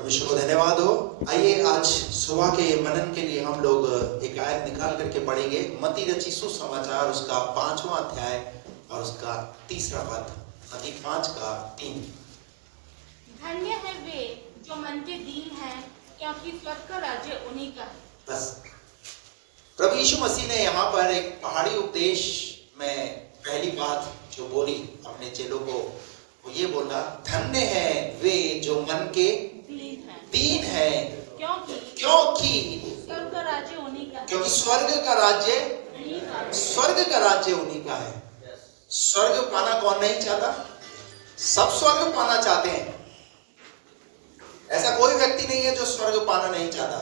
परमेश्वर को धन्यवाद हो। आइए आज सुबह के मनन के लिए हम लोग एक आयत निकाल करके पढ़ेंगे। मत्ती रचित सुसमाचार उसका 5वां अध्याय और उसका 3रा पद। मत्ती 5:3। धन्य है वे जो मन के दीन हैं, क्योंकि स्वर्ग का राज्य उन्हीं का है। बस प्रभु यीशु मसीह ने यहाँ पर एक पहाड़ी उपदेश में पहली बात जो बोली अपने चेलों को, वो ये बोला, धन्य है वे जो मन के दीन है, क्योंकि स्वर्ग का राज्य उन्हीं का है। क्योंकि स्वर्ग का राज्य उन्हीं का है। स्वर्ग पाना कौन नहीं चाहता? सब स्वर्ग पाना चाहते हैं। ऐसा कोई व्यक्ति नहीं है जो स्वर्ग पाना नहीं चाहता।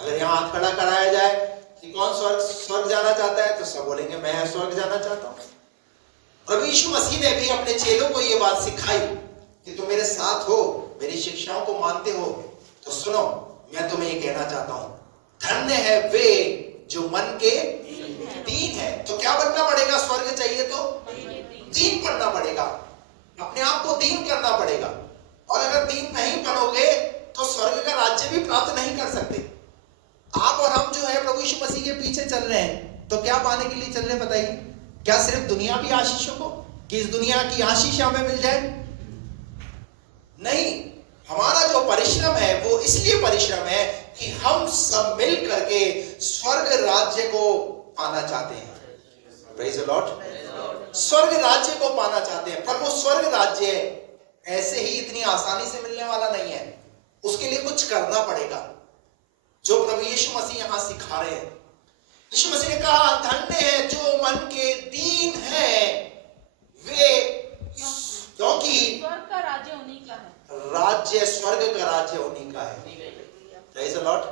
अगर यहाँ हाथ खड़ा कराया जाए कि कौन स्वर्ग जाना चाहता है, तो सब बोलेंगे मैं स्वर्ग जाना चाहता हूँ। प्रभु यीशु मसीह ने भी अपने चेलों को ये बात सिखाई कि तुम मेरे साथ हो, मेरी शिक्षाओं को मानते हो, तो सुनो, मैं तुम्हें ये कहना चाहता हूं, धन्य है वे जो मन के दीन है। तो क्या बनना पड़ेगा? स्वर्ग चाहिए तो दीन बनना पड़ेगा, अपने आप को दीन करना पड़ेगा। और अगर दीन नहीं बनोगे तो स्वर्ग का राज्य भी प्राप्त नहीं कर सकते। आप और हम जो है प्रभु यीशु मसीह के पीछे चल रहे हैं, तो क्या पाने के लिए चल रहे हैं बताइए? क्या सिर्फ दुनिया की आशीषों को, कि इस दुनिया की आशीष हमें मिल जाए? नहीं, हमारा जो परिश्रम है वो इसलिए परिश्रम है कि हम सब मिल करके स्वर्ग राज्य को पाना चाहते हैं। Praise the Lord. स्वर्ग राज्य को पाना चाहते हैं, पर वो स्वर्ग राज्य ऐसे ही इतनी आसानी से मिलने वाला नहीं है। उसके लिए कुछ करना पड़ेगा, जो प्रभु यीशु मसीह यहां सिखा रहे हैं। यीशु मसीह ने कहा, धन्य है जो मन के दीन है वे, क्योंकि स्वर्ग का राज्य उन्हीं का है। राज्य, स्वर्ग का राज्य उन्हीं का है। Praise the Lord.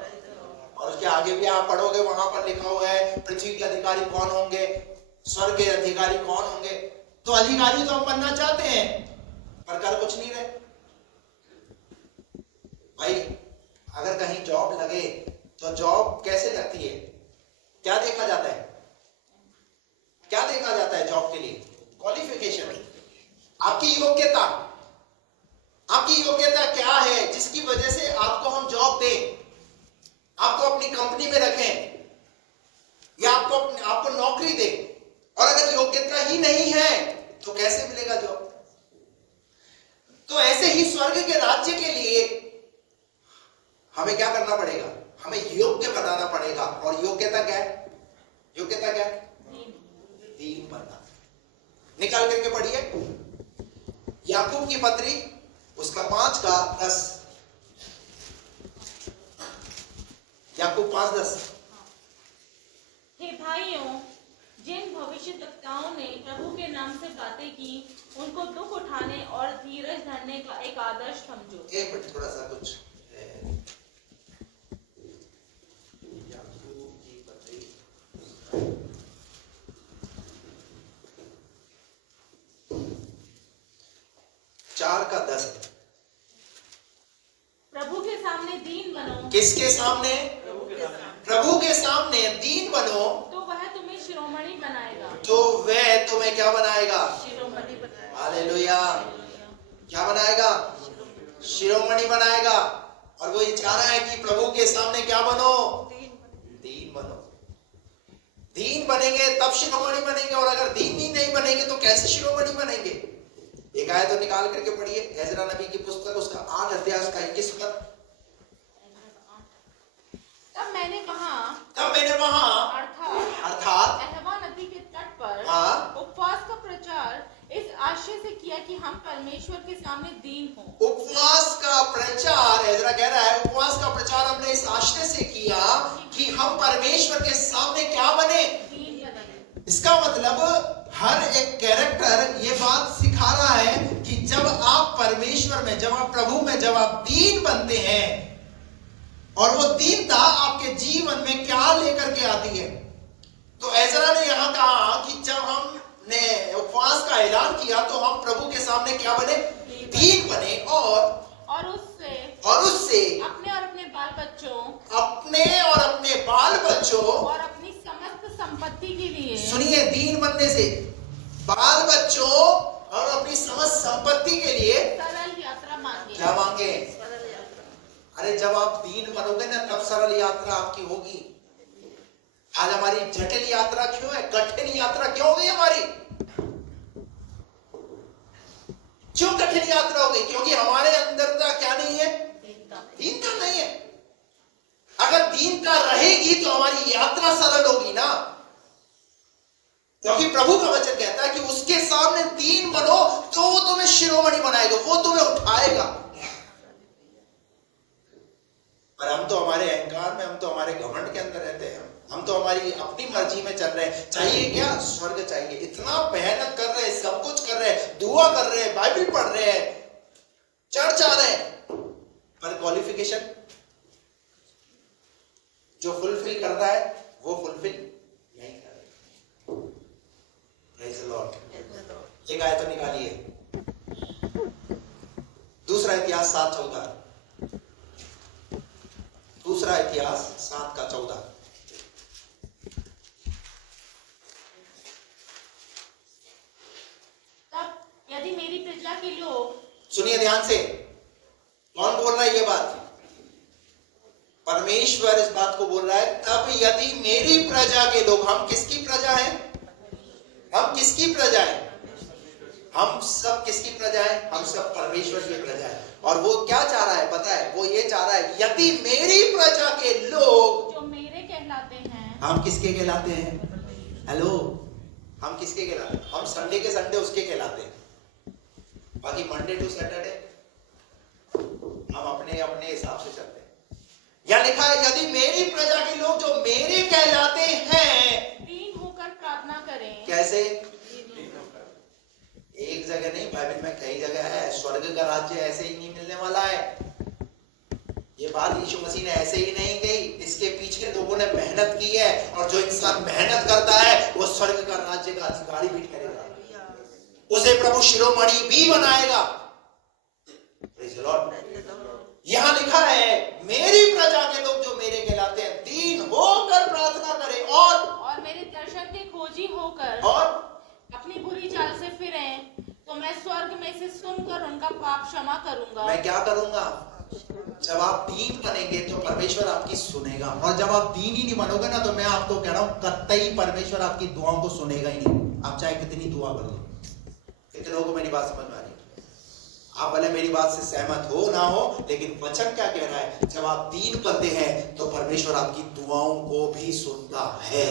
और उसके आगे भी आप पढ़ोगे, वहां पर लिखा हुआ है पृथ्वी के अधिकारी कौन होंगे, स्वर्ग के अधिकारी कौन होंगे। तो अधिकारी तो हम बनना चाहते हैं, पर कर कुछ नहीं रहे। भाई अगर कहीं जॉब लगे तो जॉब कैसे लगती है? क्या देखा जाता है? क्या देखा जाता है जॉब के लिए? क्वालिफिकेशन, आपकी योग्यता। आपकी योग्यता क्या है जिसकी वजह से आपको हम जॉब दें, आपको अपनी कंपनी में रखें, या आपको नौकरी दें। और अगर योग्यता ही नहीं है तो कैसे मिलेगा जॉब? तो ऐसे ही स्वर्ग के राज्य के लिए हमें क्या करना पड़ेगा? हमें योग्य बनाना पड़ेगा। और योग्यता क्या है? योग्यता क्या है? दीन बनना। निकाल करके पढ़िए याकूब की पत्री उसका 5:10। याकूब 5:10। हे भाइयों, जिन भविष्यद्वक्ताओं ने प्रभु के नाम से बातें की, उनको दुख उठाने और धीरज धरने का एक आदर्श समझो। एक मिनट, थोड़ा सा कुछ याकूब की पत्री 4:10। प्रभु के सामने दीन बनो। किसके सामने? प्रभु के सामने दीन बनो, तो वह तुम्हें शिरोमणि बनाएगा। तो वह तुम्हें क्या बनाएगा? शिरोमणि बनाएगा। हालेलुया। क्या बनाएगा? शिरोमणि बनाएगा। और वो ये चाह रहा है कि प्रभु के सामने क्या बनो? दीन बनो। दीन बनेंगे तब शिरोमणि बनेंगे, और अगर दीन ही नहीं बनेंगे तो कैसे शिरोमणि बनेंगे? एक आयत तो निकाल करके पढ़िए, एजरा नबी की पुस्तक उसका 8 अध्याय उसका 21 पद। तब मैंने वहां अर्थात अहवा नदी के तट पर हाँ, उपवास का प्रचार इस आशय से किया कि हम परमेश्वर के सामने दीन हों। उपवास का प्रचार, एजरा कह रहा है, उपवास का प्रचार हमने इस आशय से किया कि हम परमेश्वर के सामने क्या बने? दीन बने। इसका मतलब हर एक कैरेक्टर ये बात सिखा रहा है कि जब आप परमेश्वर में, जब आप प्रभु में, जब आप दीन बनते हैं, और वो दीनता आपके जीवन में क्या लेकर के आती है। तो एजरा ने यहां कहा कि जब हमने उपवास का ऐलान किया तो हम प्रभु के सामने क्या बने? दीन बने। और उससे अपने और अपने बाल बच्चों और अपनी समस्त संपत्ति के लिए, सुनिए, दीन बनने से बाल बच्चों और अपनी समस्त संपत्ति के लिए सरल यात्रा मांगे। क्या मांगे? अरे जब आप दीन बनोगे ना तब सरल यात्रा आपकी होगी। आज हमारी जटिल यात्रा क्यों है, कठिन यात्रा क्यों हो गई हमारी? क्यों कठिन यात्रा हो गई? क्योंकि हमारे अंदर का क्या नहीं है, दीनता नहीं है। अगर दीनता रहेगी तो हमारी यात्रा सरल होगी ना, क्योंकि प्रभु का वचन कहता है कि उसके सामने दीन बनो तो वो तुम्हें शिरोमणि बनाएगा, वो तुम्हें उठाएगा। पर हम तो हमारे अहंकार में, हम तो हमारे घमंड के अंदर रहते हैं, हम तो हमारी अपनी मर्जी में चल रहे हैं। चाहिए क्या? स्वर्ग चाहिए। इतना मेहनत कर रहे हैं, सब कुछ कर रहे हैं, दुआ कर रहे हैं, बाइबल पढ़ रहे हैं, चर्च आ रहे हैं, पर क्वालिफिकेशन जो फुलफिल कर रहा है वो फुलफिल नहीं कर रहा। Praise the Lord. एक आयत तो निकालिए, दूसरा इतिहास 7:14। दूसरा इतिहास 7:14। तब यदि मेरी प्रजा के लोग, सुनिए ध्यान से, कौन बोल रहा है ये बात? परमेश्वर इस बात को बोल रहा है, तब यदि मेरी प्रजा के लोग, हम किसकी प्रजा हैं? हम किसकी प्रजा हैं? हम सब किसकी प्रजा हैं? हम सब परमेश्वर की प्रजा है। और वो क्या चाह रहा है पता है? वो ये चाह रहा है, यदि मेरी प्रजा के लोग जो मेरे कहलाते हैं। हम किसके कहलाते हैं? हेलो, हम किसके कहलाते हैं? हम संडे के संडे उसके कहलाते हैं, बाकी मंडे टू सैटरडे हम अपने अपने हिसाब से चलते हैं। यह लिखा है, यदि मेरी प्रजा के लोग जो मेरे कहलाते हैं दीन होकर प्रार्थना करें। कैसे? एक जगह नहीं, बाइबल में कई जगह है। स्वर्ग का राज्य ऐसे ही नहीं मिलने वाला है। ये बात यीशु मसीह ने ऐसे ही नहीं कही, इसके पीछे लोगों ने मेहनत की है, और जो इंसान मेहनत करता है वो स्वर्ग का राज्य का अधिकारी भी ठहरेगा, उसे प्रभु शिरोमणि भी बनाएगा। Praise the Lord. यहां लिखा है, मेरी प्रजा के लोग जो मेरे कहलाते हैं दीन होकर प्रार्थना करें और मेरे दर्शन के खोजी होकर और अपनी बुरी चाल से फिरें, तो मैं स्वर्ग में से सुनकर उनका पाप क्षमा करूंगा। मैं क्या करूंगा? जब आप दीन बनेंगे तो परमेश्वर आपकी सुनेगा, और जब आप दीन ही नहीं बनोगे ना, तो मैं आपको कह रहा हूं कतई परमेश्वर आपकी दुआओं को सुनेगा ही नहीं। आप चाहे कितनी दुआ कर लो। कितने लोगों को मेरी बात समझ में आ रही है? आप भले मेरी बात से सहमत हो ना हो, लेकिन वचन क्या कह रहा है? जब आप दीन बनते हैं तो परमेश्वर आपकी दुआओं को भी सुनता है।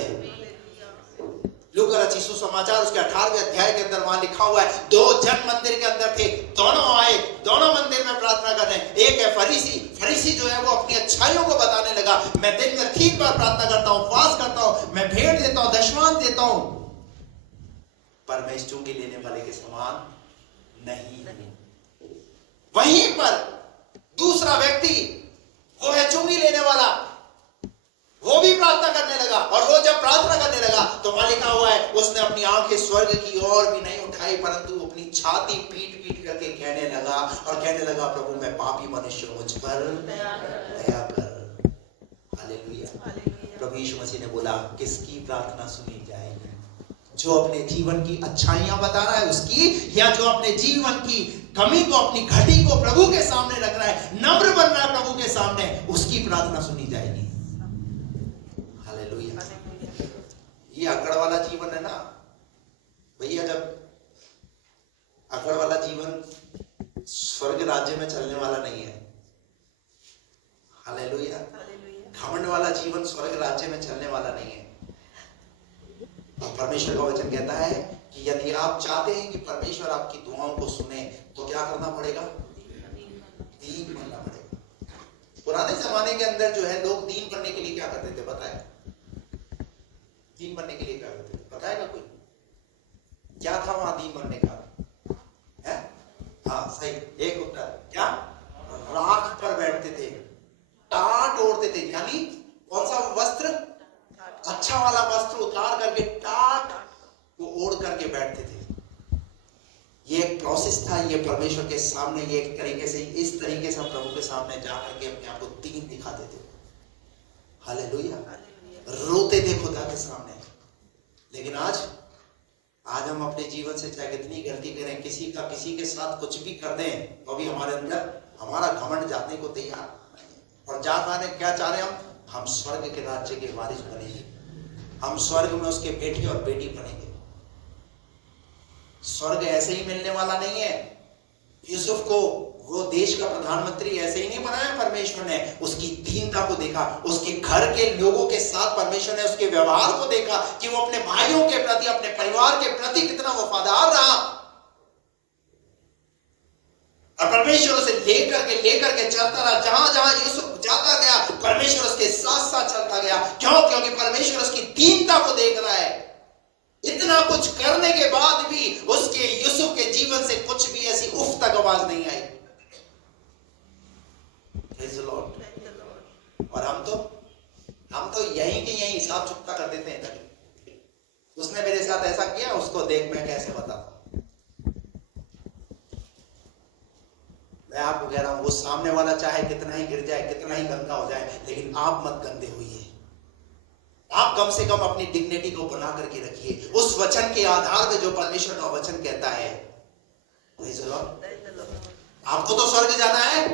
लूका रचित सुसमाचार उसके 18वें अध्याय के अंदर वहां लिखा हुआ है, 2 जन मंदिर के अंदर थे, दोनों आए, दोनों मंदिर में प्रार्थना कर रहे हैं। एक है फरीसी। फरीसी जो है वो अपनी अच्छाइयों को बताने लगा, मैं दिन में 3 बार प्रार्थना करता हूं, उपवास करता हूं, मैं भेंट देता हूं, दशमांश देता हूं, पर मैं इस चुंगी लेने वाले के समान नहीं। वहीं पर दूसरा व्यक्ति, वो है चुंगी लेने वाला, वो भी प्रार्थना करने लगा, और वो जब प्रार्थना करने लगा तो वहां लिखा हुआ है, उसने अपनी आंखें स्वर्ग की ओर भी नहीं उठाई, परंतु अपनी छाती पीट पीट करके कहने लगा, और कहने लगा, प्रभु मैं पापी मनुष्य हूं, मुझ पर दया कर। हालेलुया। प्रभु यीशु मसीह ने बोला, किसकी प्रार्थना सुनी जाएगी? जो अपने जीवन की अच्छाइयां बता रहा है उसकी, या जो अपने जीवन की कमी को, अपनी घटी को प्रभु के सामने रख रहा है, नम्र बन रहा है प्रभु के सामने, उसकी प्रार्थना सुनी जाएगी। हालेलुया। ये अकड़ वाला जीवन है ना भैया, जब अकड़ वाला जीवन स्वर्ग राज्य में चलने वाला नहीं है। हालेलुया। घमंड वाला जीवन स्वर्ग राज्य में चलने वाला नहीं है। परमेश्वर का वचन कहता है कि यदि आप चाहते हैं कि परमेश्वर आपकी दुआओं को सुने, तो क्या करना पड़ेगा? दीन बनना पड़ेगा। पुराने जमाने के अंदर जो है, लोग दीन बनने के लिए क्या करते थे पता है? दीन बनने के लिए क्या करते थे पता है ना कोई? क्या था वहां दीन बनने का? है? हाँ सही, एक उत्तर। क्या? राख पर बैठते थे, टाट ओढ़ते थे, यानी कौन सा वस्त्र? अच्छा वाला वस्त्र उतार करके टाट को ओढ़ करके बैठते थे। ये एक प्रोसेस था। ये परमेश्वर के सामने, ये एक तरीके से, इस तरीके से हम प्रभु के सामने जाकर के अपने आप को दीन दिखाते थे। हालेलुया। रोते थे खुदा के सामने। लेकिन आज हम अपने जीवन से चाहे कितनी गलती करें, किसी के साथ कुछ भी कर दें, तो भी हमारे अंदर हमारा घमंड जाने को तैयार। और जाने क्या चाह रहे हैं हम स्वर्ग के राज्य के वारिस बनेंगे, हम स्वर्ग में उसके बेटे और बेटी बनेंगे। स्वर्ग ऐसे ही मिलने वाला नहीं है। यूसुफ को वो देश का प्रधानमंत्री ऐसे ही नहीं बनाया परमेश्वर ने, उसकी दीनता को देखा, उसके घर के लोगों के साथ परमेश्वर ने उसके व्यवहार को देखा कि वो अपने भाइयों के प्रति, अपने परिवार के प्रति कितना वफादार रहा। और परमेश्वर उसे लेकर के चलता रहा। जहां जहां यूसुफ जाता गया परमेश्वर उसके साथ साथ चलता गया। क्यों? क्योंकि परमेश्वर उसकी दीनता को देख रहा है। इतना कुछ करने के बाद भी उसके यूसुफ के जीवन से कुछ भी ऐसी उफ तक आवाज नहीं आई। Praise the Lord. और हम तो यहीं के यहीं हिसाब चुकता कर देते हैं। उसने मेरे साथ ऐसा किया, उसको देख मैं कैसे बताता। मैं आपको कह रहा हूं, वो सामने वाला चाहे कितना ही गिर जाए, कितना ही गंदा हो जाए, लेकिन आप मत गंदे होइए। आप कम से कम अपनी डिग्निटी को बना करके रखिए उस वचन के आधार पे जो परमेश्वर का वचन कहता है। Praise the Lord. आपको तो स्वर्ग जाना है,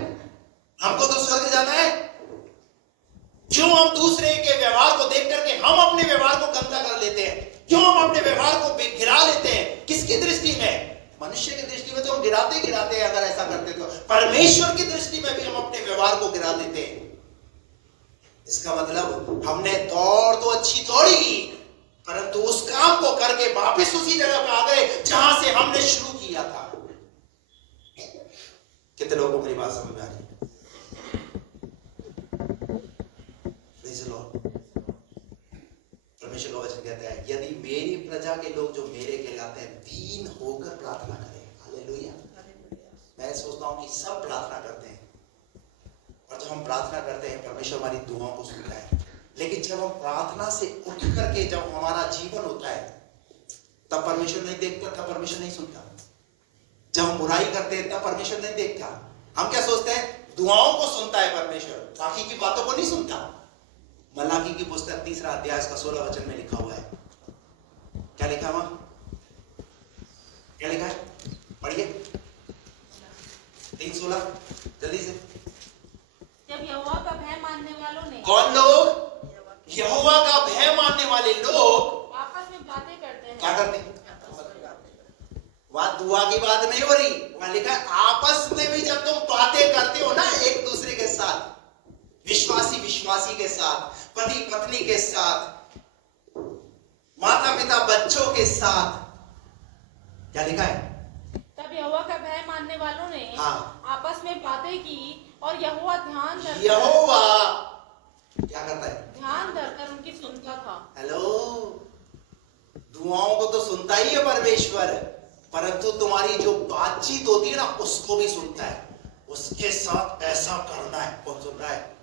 हमको तो स्वर्ग जाना है। क्यों हम दूसरे के व्यवहार को देख करके हम अपने व्यवहार को गंदा कर लेते हैं? क्यों हम अपने व्यवहार को गिरा लेते हैं? किसकी दृष्टि में? मनुष्य की दृष्टि में तो हम गिराते हैं। अगर ऐसा करते तो परमेश्वर की दृष्टि में भी हम अपने व्यवहार को गिरा देते हैं। इसका मतलब हमने दौड़ तो अच्छी दौड़ी, परंतु उस काम को करके वापस उसी जगह पे आ गए जहां से हमने शुरू किया था। कितने लोगों को मेरी बात समझ में आ रही है? परमेश्वर का वचन कहता है, यदि मेरी प्रजा के लोग जो मेरे कहलाते हैं दीन होकर प्रार्थना करें। हालेलुया। मैं सोचता हूं कि सब प्रार्थना करते हैं, और जब हम प्रार्थना करते हैं परमेश्वर हमारी दुआओं को सुनता है। लेकिन जब हम प्रार्थना से उठ करके जब हमारा जीवन होता है तब परमेश्वर नहीं देखता, तब परमेश्वर नहीं सुनता। जब हम बुराई करते हैं तब परमेश्वर नहीं देखता। हम क्या सोचते हैं? दुआओं को सुनता है परमेश्वर, बाकी की बातों को नहीं सुनता। मलाकी की पुस्तक 3 अध्याय का 16 वचन में लिखा हुआ है। क्या लिखा हुआ? क्या लिखा है? पढ़िए 3:16 जल्दी से। जब यहोवा का भय मानने वालों ने, कौन लोग? यहोवा का भय मानने वाले लोग आपस में बातें करते हैं। क्या करते हैं? वहां दुआ की बात नहीं हो रही, वहां लिखा है आपस में भी जब तुम बातें करते हो ना एक दूसरे के साथ, विश्वासी के साथ, पति पत्नी के साथ, माता पिता बच्चों के साथ, क्या लिखा है? तब यहोवा का भय मानने वालों ने आपस में बातें की और यहोवा यहोवा क्या करता है? ध्यान धरकर उनकी सुनता था। हेलो, दुआओं को तो सुनता ही है परमेश्वर, परंतु तुम्हारी जो बातचीत होती है ना उसको भी सुनता है। उसके साथ ऐसा करना है। कौन सुन रहा है?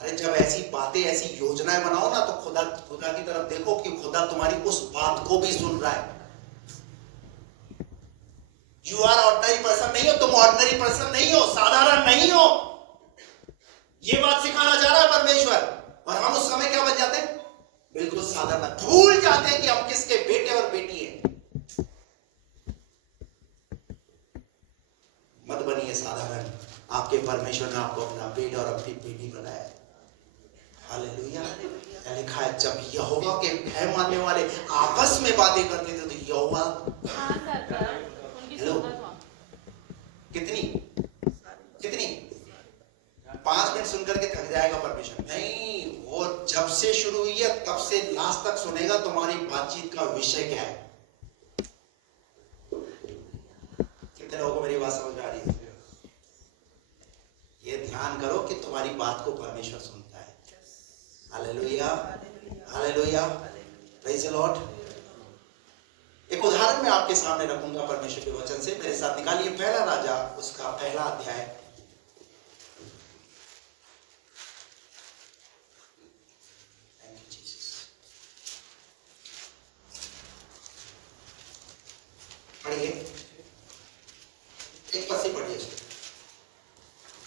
अरे जब ऐसी बातें, ऐसी योजनाएं बनाओ ना तो खुदा की तरफ देखो कि खुदा तुम्हारी उस बात को भी सुन रहा है। यू आर ऑर्डिनरी पर्सन नहीं हो, तुम ऑर्डिनरी पर्सन नहीं हो, साधारण नहीं हो। ये बात सिखाना चाह रहा है परमेश्वर, और हम उस समय क्या बन जाते हैं? बिल्कुल साधारण, भूल जाते हैं कि हम किसके बेटे और बेटी हैं। मत बनिए साधारण, आपके परमेश्वर ने आपको अपना बेटा और अपनी बेटी बनाया। हालेलुया। लिखा है जब यहोवा के भय मानने वाले आपस में बातें करते थे तो यहोवा कितनी 5 मिनट सुनकर के थक जाएगा परमेश्वर? नहीं, वो जब से शुरू हुई है तब से लास्ट तक सुनेगा तुम्हारी बातचीत का विषय क्या है। कितने लोगों को मेरी बात समझ आ रही है? ये ध्यान करो कि तुम्हारी बात को परमेश्वर सुनता है। Hallelujah, hallelujah, praise the Lord. एक उदाहरण मैं आपके सामने रखूंगा परमेश्वर के वचन से। मेरे साथ निकालिए पहला राजा उसका पहला अध्याय। पढ़िए, एक पद से पढ़िए।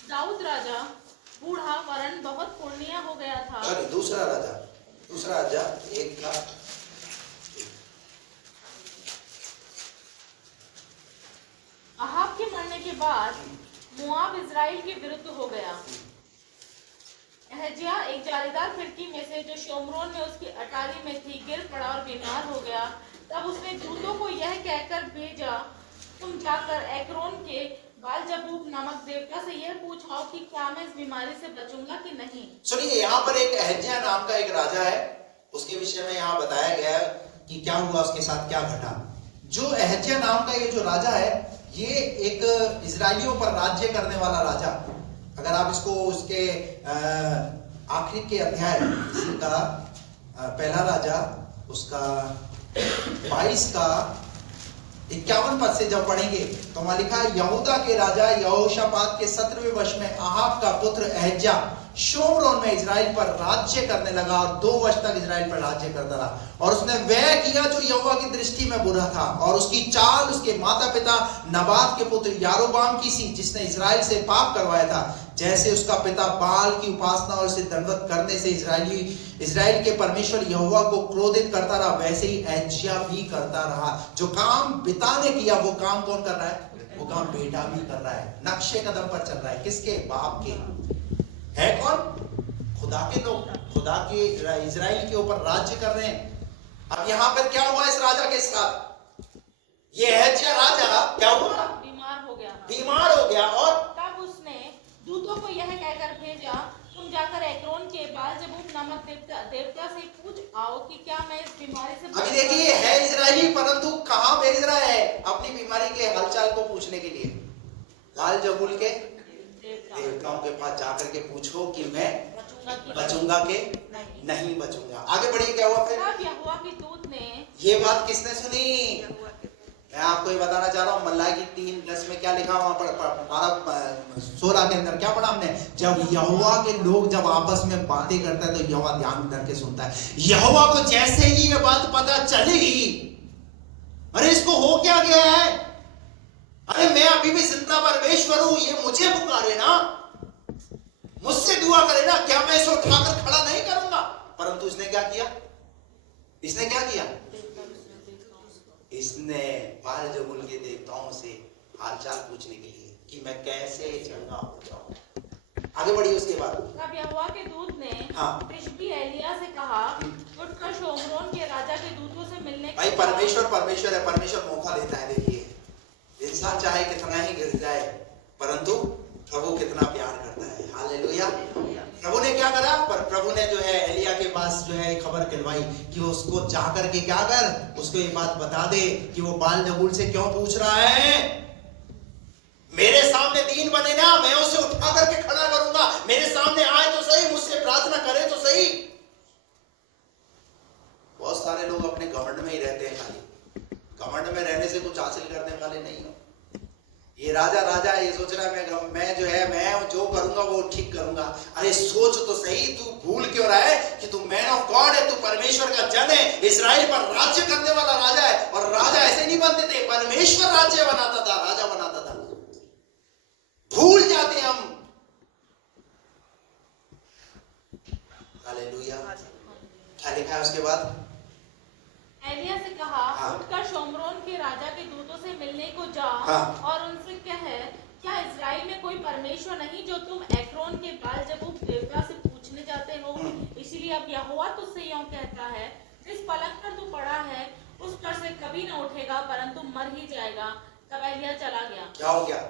दाऊद राजा बूढ़ा वरन बहुत पुण्य हो गया था। अरे दूसरा राजा 1 का अहाब के मरने के बाद मोआब इजराइल के विरुद्ध हो गया। अहज्याह एक जालीदार खिड़की में से जो शोमरोन में उसकी अटारी में थी गिर पड़ा और बीमार हो गया। तब उसने दूतों को यह कहकर भेजा, तुम जाकर एक्रोन के बालजबूब नामक देवता से यह पूछो कि क्या मैं इस बीमारी से बचूंगा कि नहीं। सुनिए, यहाँ पर एक अहज्याह नाम का एक राजा है, उसके विषय में यहाँ बताया गया है कि क्या हुआ, उसके साथ क्या घटा। जो अहज्याह नाम का ये जो राजा है, ये एक इजराइलियों पर राज्य करने वाला राजा। अगर आप इसको उसके आखिरी के अध्याय इसी का पहला राजा उसका 22 का 51 पद से जब पढ़ेंगे तो वहां लिखा है, यहूदा के राजा यहोशापात के 17वें वर्ष में आहाब का पुत्र अहज्याह शोमरोन में इजराइल पर राज्य करने लगा और 2 वर्ष तक इजराइल पर राज्य करता रहा। और उसने वह किया जो यहोवा की दृष्टि में बुरा था, और उसकी चाल उसके माता पिता नबात के पुत्र यारोबाम की सी, जिसने इजराइल से पाप करवाया था। जैसे उसका पिता बाल की उपासना और उसे दंडवत करने से इजराइल के परमेश्वर यहोवा को क्रोधित करता रहा, वैसे ही अहज्याह भी करता रहा। जो काम पिता ने किया वो काम कौन कर रहा है? वो काम बेटा भी कर रहा है, नक्शे कदम पर चल रहा है। किसके? बाप के। है कौन? खुदा के लोग, खुदा के इजराइल के ऊपर राज्य कर रहे हैं। अब यहां पर क्या हुआ इस राजा के साथ? ये अहज्याह राजा क्या हुआ? बीमार हो गया। बीमार हो गया। और तब उसने दूतों को यह कहकर भेजा, तुम जाकर एक्रोन के बालजबूब नामक देवता से पूछ आओ कि क्या मैं इस बीमारी से। अभी देखिए, है इजराइली, परंतु कहां भेज रहा है? अपनी बीमारी के हालचाल को पूछने के लिए। बालजबूल के देवताओं के पास जाकर के पूछो कि मैं बचूंगा कि नहीं बचूंगा। आगे बढ़िए, क्या हुआ फिर? तब यहोवा के दूत ने, ये बात किसने सुनी? मैं आपको ये बताना चाह रहा हूँ, मल्लाकी 3:10 में क्या लिखा, वहां पर 16 के अंदर क्या पढ़ा हमने? जब यहोवा के लोग जब आपस में बातें करते हैं तो यहोवा ध्यान करके सुनता है। यहोवा को जैसे ही ये बात पता चली, अरे इसको हो क्या गया है, अरे मैं अभी भी जिंदा परमेश्वर हूं, ये मुझे पुकारे ना, मुझसे दुआ करे ना, क्या मैं इसको उठाकर खड़ा नहीं करूंगा? परंतु इसने क्या किया? इसने क्या किया? इसने बालजबूल के देवताओं से हालचाल पूछने के लिए कि मैं कैसे चंगा हो जाऊं। आगे बढ़िए उसके बाद। तब यहोवा के दूत ने तिशबी एलिय्याह से कहा, उठकर शोमरोन के राजा के दूतों से मिलने। भाई परमेश्वर है, परमेश्वर मौका देता है। देखिए, इंसान चाहे कितना ही गिर जाए, परंतु प्रभु कितना प्यार करता है। हालेलुया। प्रभु ने क्या करा? पर प्रभु ने जो है एलिया के पास जो है खबर कहलवाई कि उसको जाकर के क्या कर, उसको ये बात बता दे कि वो बालजबूल से क्यों पूछ रहा है। मेरे सामने दीन बने ना, मैं उसे उठा करके खड़ा करूंगा। मेरे सामने आए तो सही, मुझसे प्रार्थना करे तो सही। बहुत सारे लोग अपने घमंड में ही रहते हैं, खाली घमंड में रहने से कुछ हासिल करने वाले नहीं हो। ये राजा है, ये सोच रहा है मैं जो है मैं जो करूंगा वो ठीक करूंगा। अरे सोच तो सही, तू भूल क्यों रहा है कि तू मैन ऑफ गॉड है, तू परमेश्वर का जन है, इजराइल पर राज्य करने वाला राजा है। और राजा ऐसे नहीं बनते थे, परमेश्वर राज्य बनाता था, राजा बनाता था। भूल जाते हम। हालेलुया। क्या लिखा है उसके बाद? एलिय्याह से कहा, उठकर शोमरोन के राजा के दूतों से मिलने को जा और उनसे कह, क्या इजराइल में कोई परमेश्वर नहीं जो तुम एक्रोन के बालजबूब देवता से पूछने जाते हो? इसीलिए अब यहोवा तुझसे यूं कहता है, जिस पलंग पर तू पड़ा है उस पर से कभी न उठेगा, परंतु मर ही जाएगा। तब एलिय्याह चला गया। क्या हो गया?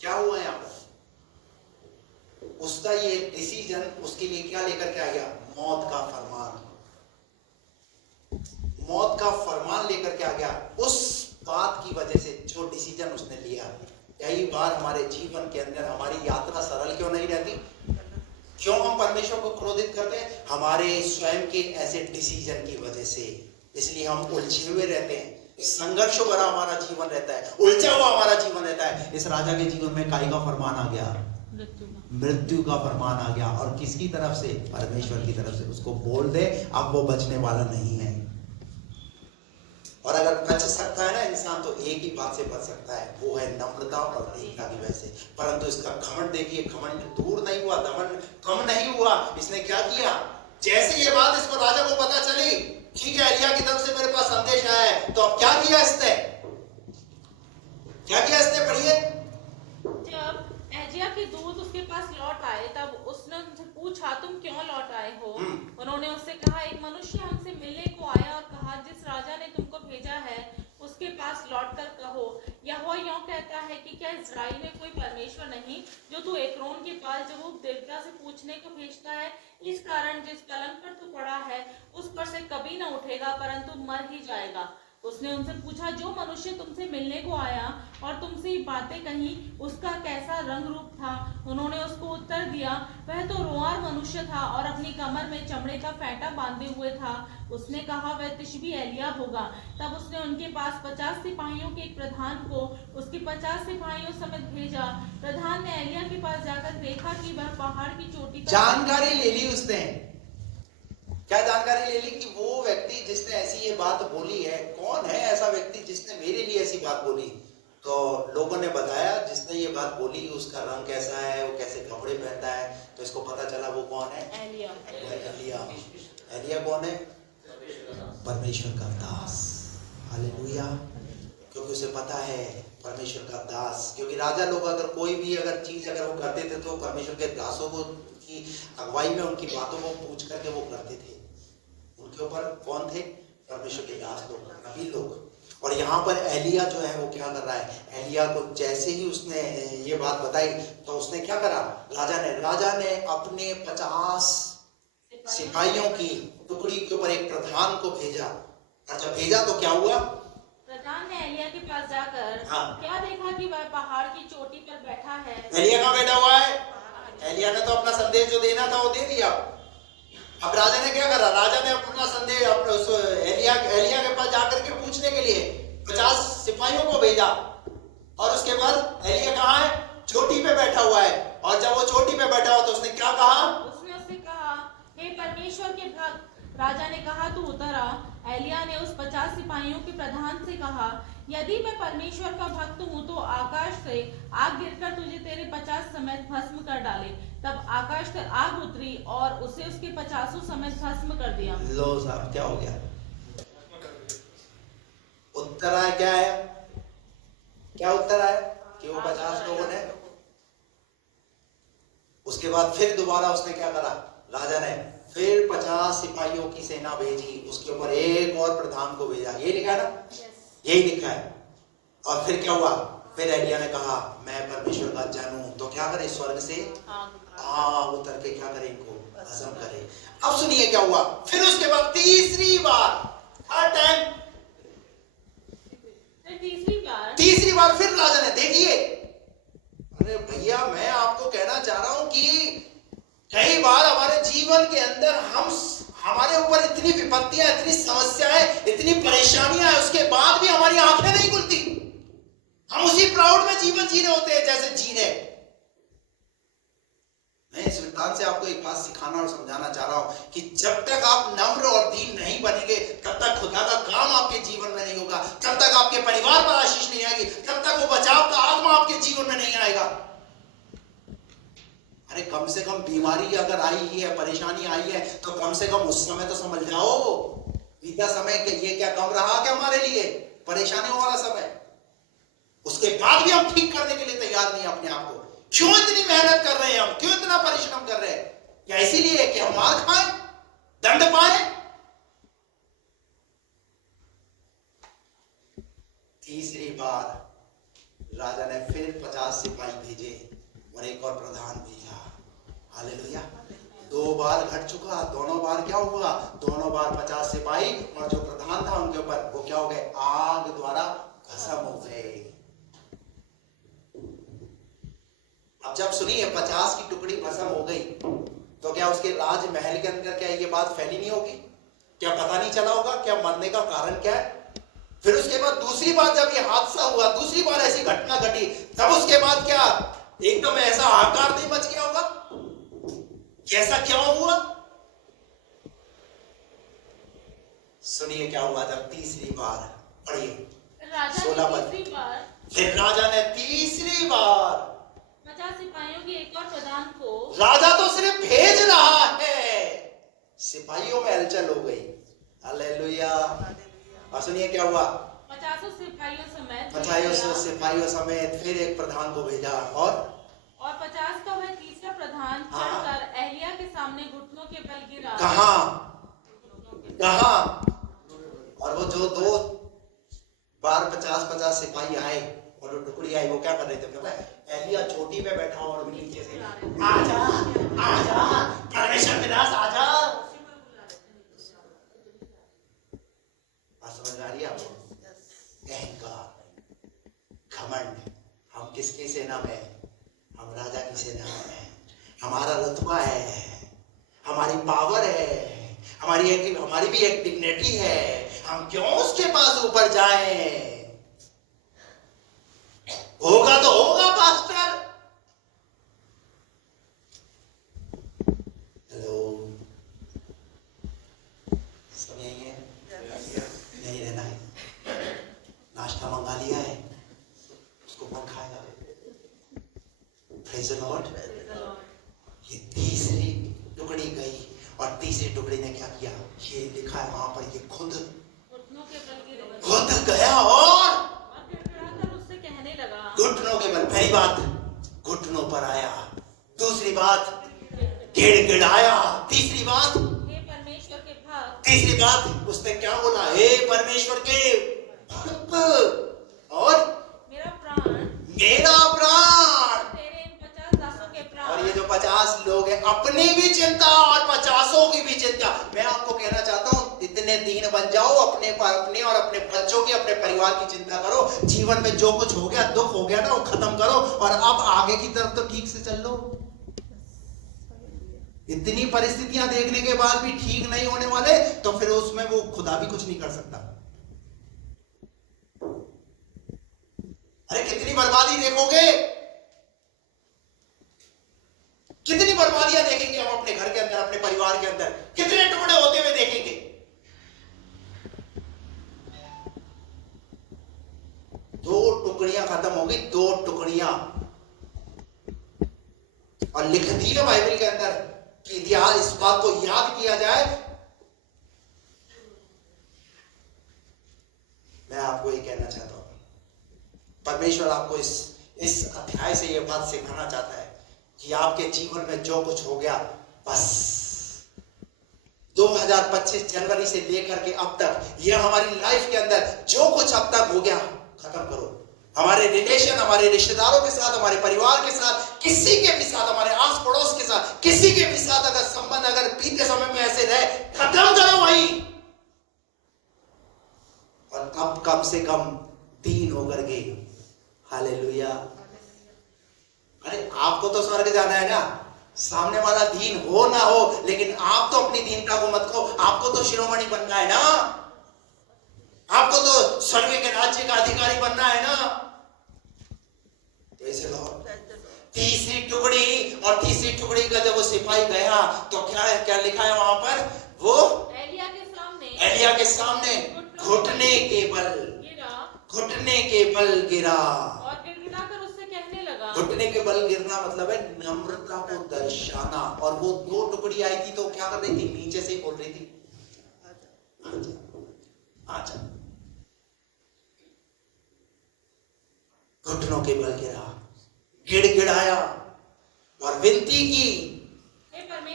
क्या हुआ यहाँ पर? उसका ये डिसीजन उसके लिए क्या लेकर के आ गया? मौत का फरमान। मौत का फरमान लेकर के आ गया उस बात की वजह से जो डिसीजन उसने लिया। कई बार हमारे जीवन के अंदर हमारी यात्रा सरल क्यों नहीं रहती? क्यों हम परमेश्वर को क्रोधित करते हैं? हमारे स्वयं के ऐसे डिसीजन की वजह से। इसलिए हम उलझे हुए रहते हैं, संघर्ष भरा हमारा जीवन रहता है, उलझा हुआ हमारा जीवन रहता है। इस राजा के जीवन में काय का फरमान आ गया? मृत्यु का फरमान आ गया। और किसकी तरफ से? परमेश्वर की तरफ से। उसको बोल दे अब वो बचने वाला नहीं है। और अगर बच सकता है ना इंसान, तो एक ही बात से बच सकता है, वो है नम्रता और दीनता की वजह से। परंतु इसका घमंड देखिए, घमंड दूर नहीं हुआ, दमन कम नहीं हुआ। इसने क्या किया? जैसे ये बात इसको राजा को पता चली, ठीक है एलिया की तरफ से मेरे पास संदेश आया है, तो अब क्या किया इसने? क्या किया इसने? पढ़िए। जब अहज्याह के दूत उसके पास लौट आए, तब उसने पूछा, तुम क्यों लौट आए हो? उन्होंने उससे कहा, एक मनुष्य हमसे मिलने को आया और कहा, जिस राजा ने तुमको भेजा है उसके पास लौटकर कहो, यहोवा यूं कहता है कि क्या इस्राएल में कोई परमेश्वर नहीं, जो तू एक्रोन के पास जबूब देवता से पूछने को भेजता है? इस कारण जिस पलंग पर तू पड़ा है उस पर से कभी न उठेगा, परंतु मर ही जाएगा। उसने उनसे पूछा, जो मनुष्य तुमसे मिलने को आया और तुमसे ये बातें कही, उसका कैसा रंग रूप था? उन्होंने उसको उत्तर दिया, वह तो रोंआर मनुष्य था और अपनी कमर में चमड़े का फेंटा बांधे हुए था। उसने कहा, वह तिशबी एलिय्याह होगा। तब उसने उनके पास 50 सिपाहियों के एक प्रधान को उसके 50 सिपाहियों समेत भेजा। प्रधान ने एलिय्याह के पास जाकर देखा कि वह पहाड़ की चोटी पर जानकारी ले ली उसने। क्या जानकारी ले ली? कि वो व्यक्ति जिसने ऐसी ये बात बोली है, कौन है ऐसा व्यक्ति जिसने मेरे लिए ऐसी बात बोली? तो लोगों ने बताया, जिसने ये बात बोली उसका रंग कैसा है, वो कैसे कपड़े पहनता है, तो इसको पता चला वो कौन है? एलिय्याह। एलिय्याह कौन है? परमेश्वर का दास। हालेलुया। क्योंकि उसे पता है परमेश्वर का दास, क्योंकि राजा लोग अगर कोई भी अगर चीज अगर वो करते थे तो परमेश्वर के दासों को की अगुवाई में उनकी बातों को पूछ करके वो करते थे। उनके ऊपर कौन थे? परमेश्वर के दास लोग, नबी लोग। और यहाँ पर एलिय्याह जो है वो क्या कर रहा है? एलिय्याह को जैसे ही उसने ये बात बताई तो उसने क्या करा? राजा ने अपने 50 सिपाहियों की टुकड़ी के ऊपर एक प्रधान को भेजा। अच्छा, भेजा तो क्या हुआ? प्रधान ने एलिय्याह के पास जाकर क्या देखा कि वह पहाड़ की चोटी पर बैठा है। एलिय्याह कहाँ बैठा हुआ है? एलिय्याह ने तो अपना संदेश जो देना था वो दे दिया। अब राजा ने क्या करा? राजा ने अपना संदेश एलिय्याह के पास जाकर के पूछने के लिए 50 सिपाहियों को भेजा। और उसके बाद एलिय्याह कहाँ है? चोटी पे बैठा हुआ है। और जब वो चोटी पे बैठा हुआ तो उसने क्या कहा? उसने उससे कहा, हे परमेश्वर के भक्त। राजा ने कहा, तू उतर आ। एलिय्याह ने उस 50 सिपाहियों के प्रधान से कहा, यदि मैं परमेश्वर का भक्त हूँ तो आकाश से आग गिरकर तुझे तेरे 50 समेत भस्म कर डाले। तब आकाश से आग उतरी और उसे उसके 50 समेत भस्म कर दिया। लो साहब, क्या हो गया? उत्तर आया क्या है? क्या उत्तर आया? कि वो 50 लोगों ने। उसके बाद फिर दोबारा उसने क्या करा? राजा ने फिर 50 सिपाहियों की सेना भेजी, उसके ऊपर एक और प्रधान को भेजा। ये लिखा है ना? यही लिखा है। और फिर क्या हुआ? फिर एलिय्याह ने कहा, मैं परमेश्वर का जन हूं, तो क्या करे? स्वर्ग से आग उतर के क्या करे? इनको भस्म करे। अब सुनिए क्या हुआ। फिर उसके बाद तीसरी बार, थर्ड टाइम, तीसरी बार फिर राजा ने, देखिए, अरे भैया मैं आपको कहना चाह रहा हूं कि कई बार हमारे जीवन के अंदर हमारे ऊपर इतनी विपत्तियां, इतनी समस्याएं, इतनी परेशानियां है, उसके बाद भी हमारी आंखें नहीं खुलती। हम उसी प्राउड में जीवन जी रहे होते हैं जैसे जी रहे। मैं इस वृत्तांत से आपको एक बात सिखाना और समझाना चाह रहा हूं कि जब तक आप नम्र और दीन नहीं बनेंगे, तब तक खुदा का काम आपके जीवन में नहीं होगा, तब तक आपके परिवार पर आशीष नहीं आएगी, तब तक वो बचाव का आत्मा आपके जीवन में नहीं आएगा। अरे कम से कम बीमारी अगर आई है, परेशानी आई है, तो कम से कम उस समय तो समझ जाओ, बीता समय के ये क्या कम रहा क्या हमारे लिए? परेशानियों वाला समय। उसके बाद भी हम ठीक करने के लिए तैयार नहीं अपने आप को। क्यों इतनी मेहनत कर रहे हैं हम? क्यों इतना परिश्रम कर रहे हैं? क्या इसीलिए कि हम मार खाएं, दंड पाए? तीसरी बार राजा ने फिर 50 सिपाही भेजे और एक और प्रधान भेजा। हालेलुया। 2 बार घट चुका, दोनों बार क्या हुआ? दोनों बार 50 सिपाही और जो प्रधान था उनके ऊपर वो क्या हो गए? आग द्वारा भस्म हो गए। अब जब सुनिए 50 की टुकड़ी भस्म हो गई तो क्या उसके राजमहल के अंदर क्या ये बात फैली नहीं होगी? क्या पता नहीं चला होगा क्या मरने का कारण क्या है? फिर उसके बाद दूसरी बार जब ये हादसा हुआ, दूसरी बार ऐसी घटना घटी, तब उसके बाद क्या एकदम ऐसा हाहाकार नहीं मच गया होगा? कैसा क्यों हुआ? सुनिए क्या हुआ जब तीसरी बार, पढ़िए 16 पद। फिर राजा ने तीसरी बार 50 सिपाहियों के एक और प्रधान को, राजा तो सिर्फ भेज रहा है, सिपाहियों में हलचल हो गई। हालेलुया। और सुनिए क्या हुआ? 50 सिपाहियों समेत फिर एक प्रधान को भेजा और 50 का वह तीसरा प्रधान चढ़कर एलिय्याह के सामने घुटनों के बल गिरा। कहां? और वो जो 2 बार 50 सिपाही आए और वो टुकड़ी आई, वो क्या कर रहे थे पता है? एलिया चोटी पे बैठा और नीचे से आजा आजा परमेश्वर के दास आजा। समझ आ रही है आपको? अहंकार, घमंड। हम किसकी सेना में? हम राजा की सेना में हैं। हमारा रुतबा है, हमारी पावर है, हमारी भी एक डिग्निटी है। हम क्यों उसके पास ऊपर जाएं? होगा तो होगा पास्टर। हेलो, सब यही है? यही रहना है? नाश्ता मंगा लिया है, उसको कौन खाएगा? Praise the Lord. ये तीसरी टुकड़ी गई और तीसरी टुकड़ी ने क्या किया? ये लिखा है वहां पर, ये खुद गया और उससे कहने लगा, घुटनों के बल। पहली बात, घुटनों पर आया। दूसरी बात, गिड़गिड़ाया। तीसरी बात, हे परमेश्वर के भक्त। तीसरी बात उसने क्या बोला? हे परमेश्वर के भक्त और मेरा प्राण तेरे इन 50 दासों के प्राण। और ये जो 50 लोग हैं, अपनी भी चिंता और 50 की भी चिंता। मैं आपको कहना चाहता हूं, इतने दीन बन जाओ, अपने और अपने बच्चों की, अपने परिवार की चिंता करो। जीवन में जो कुछ हो गया, दुख हो गया ना, वो खत्म करो और अब आगे की तरफ तो ठीक से चल लो। इतनी परिस्थितियां देखने के बाद भी ठीक नहीं होने वाले, तो फिर उसमें वो खुदा भी कुछ नहीं कर सकता। अरे कितनी बर्बादी देखोगे, कितनी बर्बादियां देखेंगे हम अपने घर के अंदर, अपने परिवार के अंदर, कितने टुकड़े होते हुए देखेंगे। दो टुकड़ियां खत्म हो गई, 2 टुकड़ियां। और लिख दी है बाइबल के अंदर कि इस बात को याद किया जाए। मैं आपको ये कहना चाहता हूं, परमेश्वर आपको इस अध्याय से ये बात सिखाना चाहता है कि आपके जीवन में जो कुछ हो गया, बस 2025 जनवरी से लेकर के अब तक, ये हमारी लाइफ के अंदर जो कुछ अब तक हो गया, खत्म करो। हमारे रिलेशन, हमारे रिश्तेदारों के साथ, हमारे परिवार के साथ, किसी के भी साथ, हमारे आस पड़ोस के साथ, किसी के भी साथ अगर संबंध अगर बीते समय में ऐसे रहे, खत्म करो भाई। और अब कम से कम 3 होकर के, हालेलुया। अरे आपको तो स्वर्ग जाना है ना, सामने वाला दीन हो ना हो, लेकिन आप तो अपनी दीनता को मत खो। आपको तो शिरोमणि बनना है ना, आपको तो स्वर्ग के राज्य का अधिकारी बनना है ना। तीसरी टुकड़ी, और तीसरी टुकड़ी का जब वो सिपाही गया तो क्या लिखा है वहां पर? वो एलिया के सामने घुटने के बल गिरा और गिड़गिड़ाकर उससे कहने लगा। घुटने के बल गिरना मतलब है नम्रता को दर्शाना। और वो 2 टुकड़ी आई थी तो क्या कर रही थी? नीचे से ही बोल रही थी, आजा। घुटनों के बल गिरा, गिड़गिड़ाया और विनती की,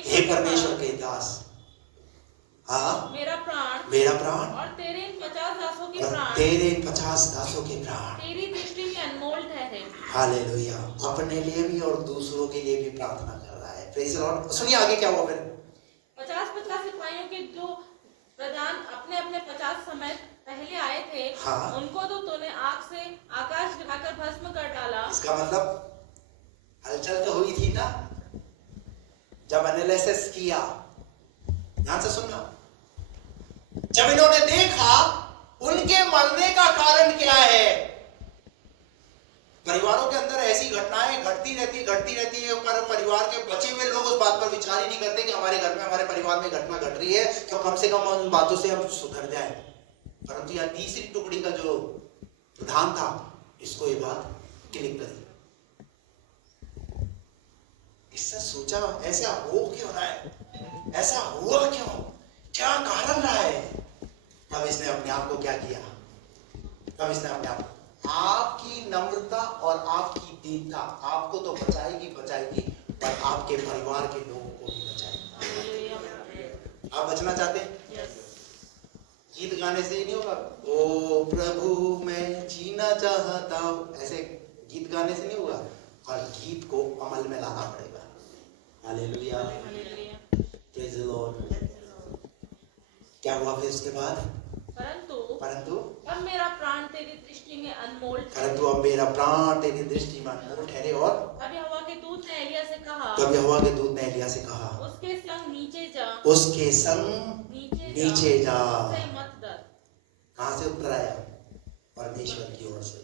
हे परमेश्वर के दास, हाँ मेरा प्राण और तेरे इन 50 दासों के प्राण, तेरे 50 दासों के प्राण तेरी दृष्टि में अनमोल ठहरे। हालेलुया। अपने लिए भी और दूसरों के लिए भी प्रार्थना कर रहा है। Praise the Lord. सुनिए आगे क्या हुआ फिर। 50 सिपाहियों के जो प्रधान अपने अपने 50 समय पहले आए थे, हाँ। उनको तो तूने आग से आकाश गिराकर भस्म कर डाला। इसका मतलब हलचल तो हुई थी ना जब एनालिसिस किया। ध्यान से सुनना। जब इन्होंने देखा उनके मरने का कारण क्या है। परिवारों के अंदर ऐसी घटनाएं घटती रहती है, पर परिवार के बचे हुए लोग उस बात पर विचार ही नहीं करते कि हमारे घर में, हमारे परिवार में घटना घट रही है, तो कम से कम उन बातों से हम सुधर जाएं। परंतु यह तीसरी टुकड़ी का जो प्रधान था, इसको ये बात क्लिक करी। इससे सोचा ऐसा हो क्यों रहा है, ऐसा हुआ क्यों, क्या कारण रहा है। तब इसने अपने आप को क्या किया, तब इसने अपने आप, आपकी नम्रता और आपकी दीनता आपको तो बचाएगी, पर आपके परिवार के लोगों को भी बचाएगी। आप बचना चाहते हैं? Yes. गीत गाने से ही नहीं होगा। ओ प्रभु मैं जीना चाहता हूं, ऐसे गीत गाने से नहीं होगा, और गीत को अमल में लाना पड़ेगा। Hallelujah, Hallelujah. Praise the Lord. क्या हुआ फिर उसके बाद? परंतु अब मेरा प्राण तेरी दृष्टि में अनमोल परंतु अब मेरा प्राण तेरी दृष्टि में अनमोल ठहरे। और अब यहोवा के दूत ने एलिया से कहा, तब यहोवा के दूत ने एलिया से कहा, उसके संग नीचे जा, उसके संग नीचे जा। उससे मत डर। कहां से उत्तर आया? परमेश्वर की ओर से।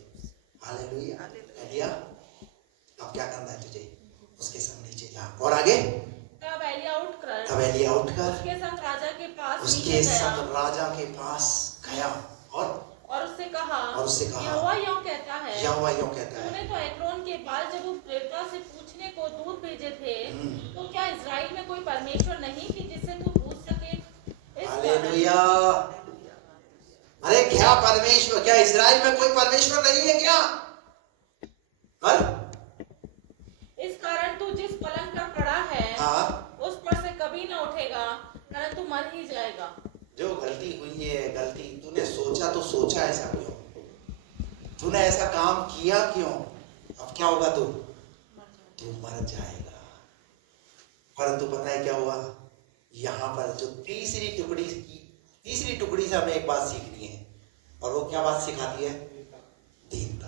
हालेलुया। एलिया अब क्या करना है तुझे? उसके संग नीचे जा। और आगे? तब एलिया उठकर उसके संग राजा के पास उसके संग राजा के पास गया और उससे कहा यहोवा यूं कहता है तूने तो एक्रोन के बाल जबूब देवता से पूछने को दूत भेजे थे, तो क्या इजराइल में कोई परमेश्वर नहीं कि जिससे तू पूछ सके? हालेलुया। अरे क्या परमेश्वर, क्या इजराइल में कोई परमेश्वर नहीं है क्या? इस कारण तू जिस पलंग पर पड़ा है, उस पर से कभी न उठेगा, परंतु मर ही जाएगा। जो गलती हुई है, गलती तूने सोचा तो सोचा ऐसा क्यों? तूने ऐसा काम किया क्यों? अब क्या होगा? तू मर जाएगा। परंतु पता है क्या हुआ? यहाँ पर जो तीसरी टुकड़ी से हमें एक बात सीखनी है, और वो क्या बात सिखाती है? दीनता।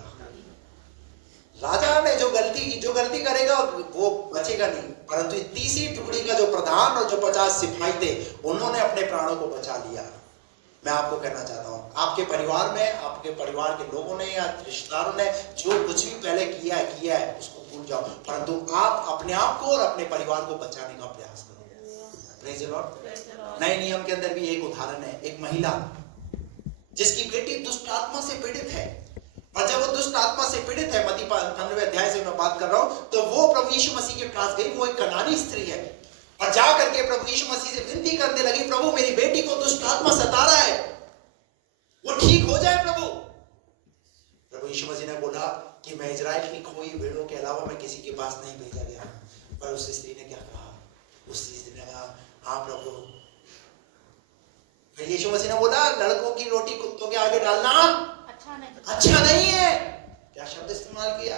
राजा ने जो गलती करेगा वो बचेगा नहीं, परंतु तीसरी टुकड़ी का जो प्रधान और जो 50 सिपाही थे, उन्होंने अपने प्राणों को बचा लिया। मैं आपको कहना चाहता हूं, आपके परिवार में, आपके परिवार के लोगों ने या रिश्तेदारों ने जो कुछ भी पहले किया है उसको भूल जाओ, परंतु आप अपने आप को और अपने परिवार को बचाने का प्रयास करो। Praise the Lord. नए नियम के अंदर भी एक उदाहरण है, एक महिला जिसकी बेटी दुष्ट आत्मा से पीड़ित है, और जब वो दुष्ट आत्मा से पीड़ित है, मत्ती 15वें अध्याय से मैं बात कर रहा हूं, तो वो प्रभु यीशु मसीह के पास गई। वो एक कनानी स्त्री है, और जा करके प्रभु यीशु मसीह से विनती करने लगी, प्रभु मेरी बेटी को दुष्ट आत्मा सता रहा है, वो ठीक हो जाए प्रभु। प्रभु यीशु मसीह ने बोला कि मैं इजराइल की कोई भेड़ों के अलावा मैं किसी के पास नहीं भेजा गया। पर उस स्त्री ने क्या कहा? उस स्त्री ने कहा, हाँ प्रभु। फिर यीशु मसीह ने बोला, लड़कों की रोटी कुत्तों के आगे डालना अच्छा नहीं है। क्या शब्द इस्तेमाल किया?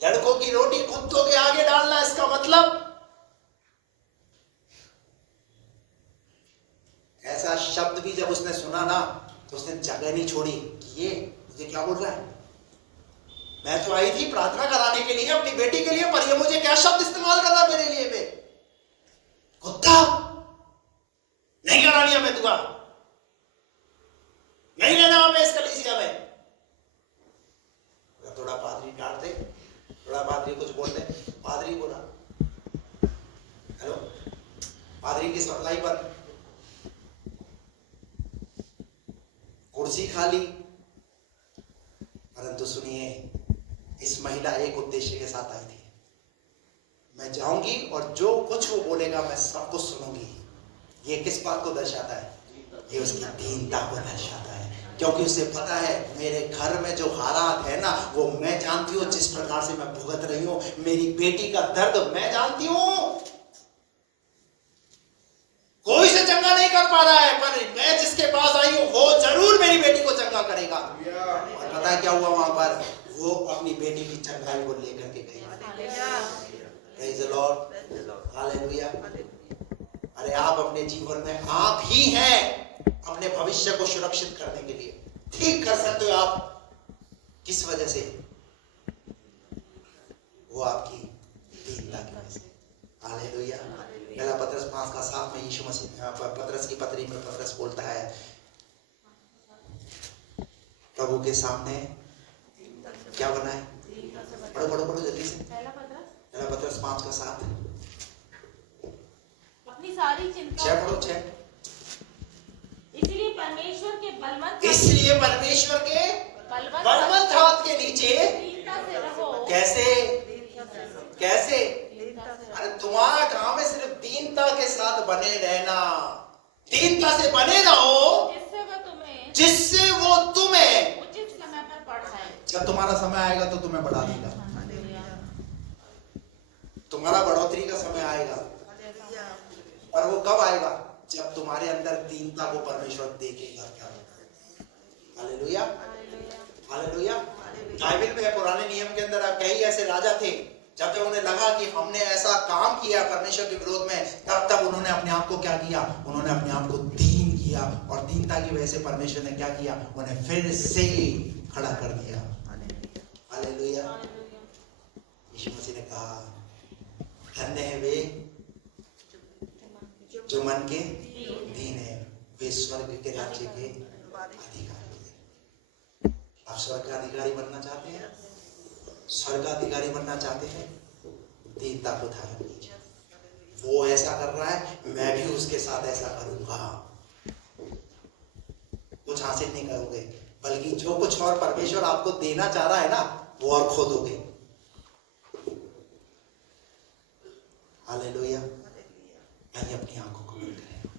लड़कों की रोटी कुत्तों के आगे डालना। इसका मतलब ऐसा शब्द भी जब उसने सुना ना, तो उसने जगह नहीं छोड़ी कि ये मुझे क्या बोल रहा है। मैं तो आई थी प्रार्थना कराने के लिए अपनी बेटी के लिए, पर ये मुझे क्या शब्द इस्तेमाल कर रहा मेरे लिए? बे कुत्ता, नहीं करानी हमें दुआ, नहीं लेना हमें इस कलीसिया में। थोड़ा पादरी डांट दे, थोड़ा पादरी कुछ बोल दे, पादरी बोला हेलो, पादरी की सप्लाई बंद, कुर्सी खाली। परंतु सुनिए, इस महिला एक उद्देश्य के साथ आई थी, मैं जाऊंगी और जो कुछ वो बोलेगा मैं सब कुछ सुनूंगी। ये किस बात को दर्शाता है? ये उसकी दीनता को दर्शाता है, क्योंकि उसे पता है मेरे घर में जो हालात है ना, वो मैं जानती हूँ, जिस प्रकार से मैं भुगत रही हूँ, मेरी बेटी का दर्द मैं जानती हूँ। कोई से चंगा नहीं कर पा रहा है, पर मैं जिसके पास आई हूँ वो जरूर मेरी बेटी को चंगा करेगा। और पता है क्या हुआ वहां पर? वो अपनी बेटी की चंगाई को लेकर के गई। Praise the Lord, hallelujah. अरे आप अपने जीवन में आप ही हैं अपने भविष्य को सुरक्षित करने के लिए। ठीक कर सकते हो आप, किस वजह से? वो आपकी दीनता की वजह से। हालेलुया। पहला पतरस 5:7 में यीशु मसीह पतरस की पत्री में पतरस बोलता है, प्रभु के सामने क्या बना है? पढ़ो जल्दी से। पहला पतरस 5:7। अपनी सारी चिंता, 6 पढ़ो 6। इसलिए परमेश्वर के बलवंत हाथ के नीचे दीनता से रहो। कैसे? अरे तुम्हारा काम है सिर्फ दीनता के साथ बने रहना। दीनता से बने रहो, जिससे वो तुम्हें उचित समय पर बढ़ाए। जब तुम्हारा समय आएगा तो तुम्हें बढ़ा देगा। तुम्हारा बढ़ोतरी का समय आएगा। और वो कब आएगा? जब तुम्हारे अंदर दीनता को परमेश्वर देखेगा क्या होता है। Hallelujah, hallelujah. बाइबल में पुराने नियम के अंदर कई ऐसे राजा थे, जब जब उन्हें लगा कि हमने ऐसा काम किया परमेश्वर के विरोध में, तब तब उन्होंने अपने आप को क्या किया? उन्होंने अपने आप को दीन किया, और दीनता की वजह से परमेश्वर ने क्या किया? उन्हें फिर से खड़ा कर दिया। हालेलुया। यीशु मसीह ने कहा, धन्य है वे जो मन के दीन है, वे स्वर्ग के राज्य के अधिकारी हैं। आप स्वर्ग का अधिकारी बनना चाहते हैं? स्वर्ग का अधिकारी बनना चाहते हैं? दीनता को धारण कीजिए। वो ऐसा कर रहा है, मैं भी उसके साथ ऐसा करूंगा। कुछ हासिल नहीं करोगे, बल्कि जो कुछ और परमेश्वर आपको देना चाह रहा है ना, वो और खो दोगे। हालेलुया। आइए अपनी आंखों को बंद करें।